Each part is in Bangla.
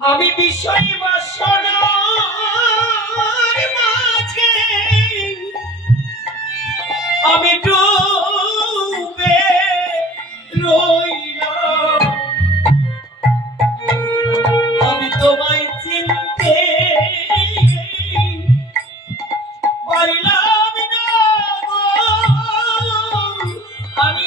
আমি বিষয় বাসনার মাঝে আমি ডুবে রইলাম, আমি তোমায় চিনতে পারলাম না গো, আমি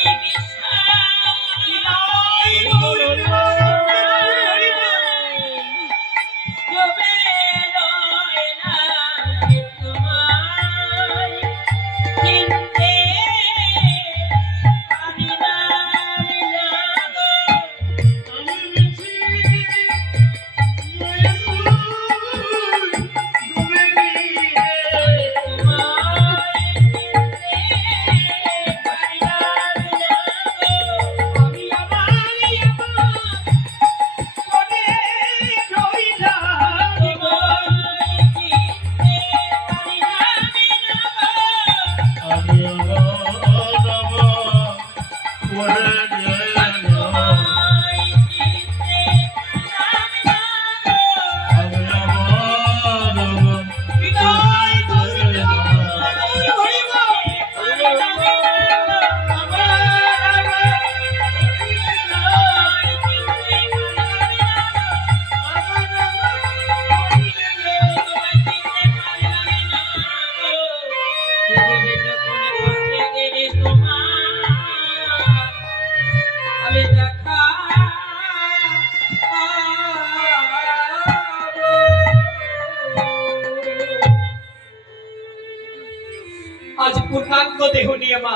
আজ পূর্ণাঙ্গ দেহ নিয়ে মা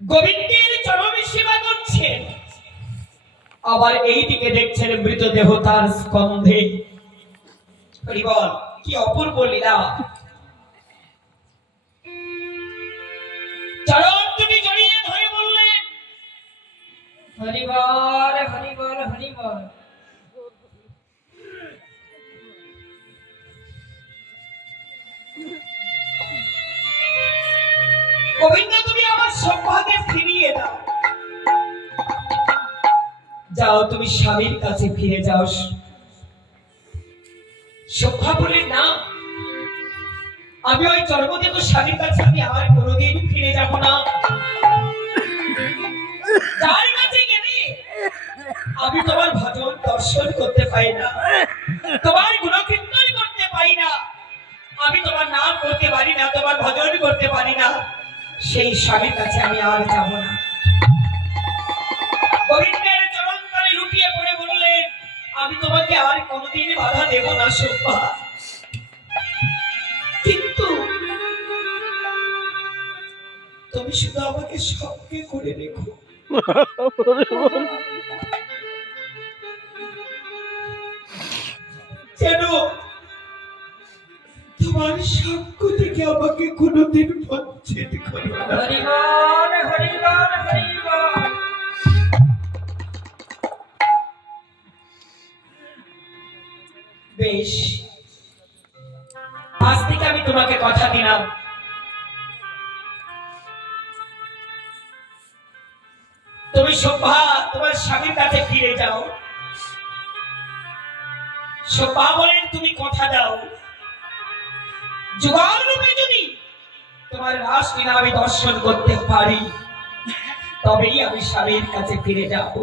গোবিন্দের চরণে সেবা করছেন, আবার এই দিকে দেখছেন মৃতদেহ তার স্কন্ধে। বল কি অপূর্ব লীলা! চরণ দুটি জড়িয়ে ধরে বললেন, হরিবল হরিবল হরিবল। গোবিন্দ তুমি আমার সৌভাগ্যে ফিরিয়ে দাও, যাও তুমি স্বামীর কাছে ফিরে যাও। সৌভা বললেন না, আমি ওই জন্মদেব স্বামীর কাছে আমি আর কোনোদিন ফিরে যাব না। যার কাছে গেলে আমি তোমার ভজন দর্শন করতে পাই না, তোমার গুণকীর্তন করতে পাই না, আমি তোমার নাম করতে পারি না, তোমার ভজন করতে পারি না, সেই স্বামীর কাছে আমি আর যাব না। গোবিন্দের চরণ তলে লুটিয়ে পড়ে বললেন, আমি তোমাকে আর কোনোদিন বাধা দেব না শোভা, কিন্তু তুমি শুধু আমাকে সঙ্গে করে রেখো। যেন তোমার সঙ্গ থেকে আমাকে কোনোদিন বঞ্চিত করো না। হরিবল হরিবল হরিবল। বেশ, আজ থেকে আমি তোমাকে কথা দিলাম, তুমি শোভা তোমার স্বামীর কাছে ফিরে যাও। শোভা বলেন, তুমি কথা দাও, যুগল রূপে যদি তোমার রাসলীলা আমি দর্শন করতে পারি, তবেই আমি স্বামীর কাছে ফিরে যাব।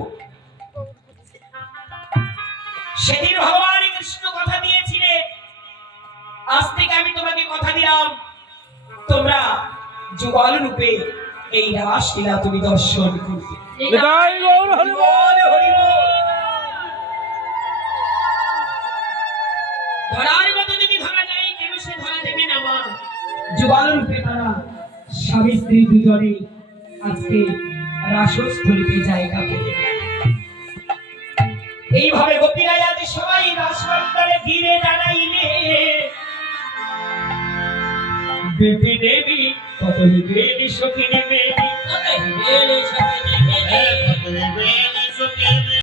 সেদিন ভগবান কৃষ্ণ কথা দিয়েছিলেন, আজ থেকে আমি তোমাকে কথা দিলাম, তোমরা যুগল রূপে এই রাসলীলা তুমি দর্শন করবে। ধরার মতো যদি ধরা যায়, কেন সে ধরা দেবে না মা। যুগল রূপে তারা স্বামী স্ত্রী দুজনে আজকে রাসস্থলীতে জায়গা পেলে। এইভাবে গোপীরা আজ সবাই রাসমণ্ডলে ঘিরে দাঁড়াইলে, দেবী দেবী কত হিবেলি সখিনী বেলি, কত হিবেলি সখিনী বেলি।